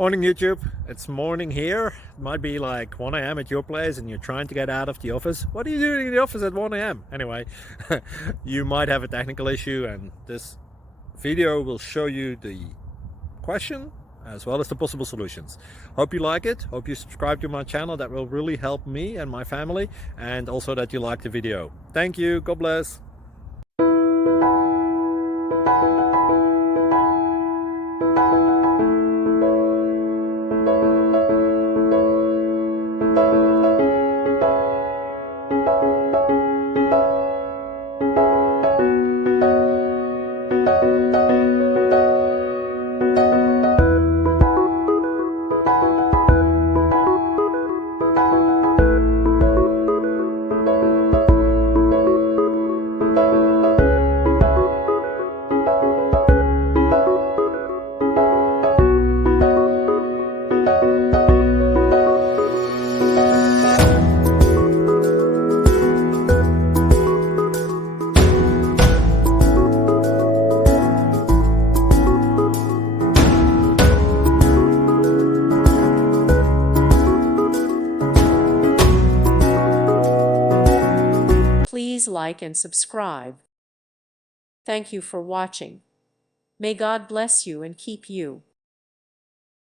Morning YouTube, it's morning here. It might be like 1 a.m. at your place and you're trying to get out of the office. What are you doing in the office at 1 a.m.? Anyway, you might have a technical issue and this video will show you the question as well as the possible solutions. Hope you like it, hope you subscribe to my channel. That will really help me and my family, and also that you like the video. Thank you, God bless. Please like and subscribe. Thank you for watching. May God bless you and keep you.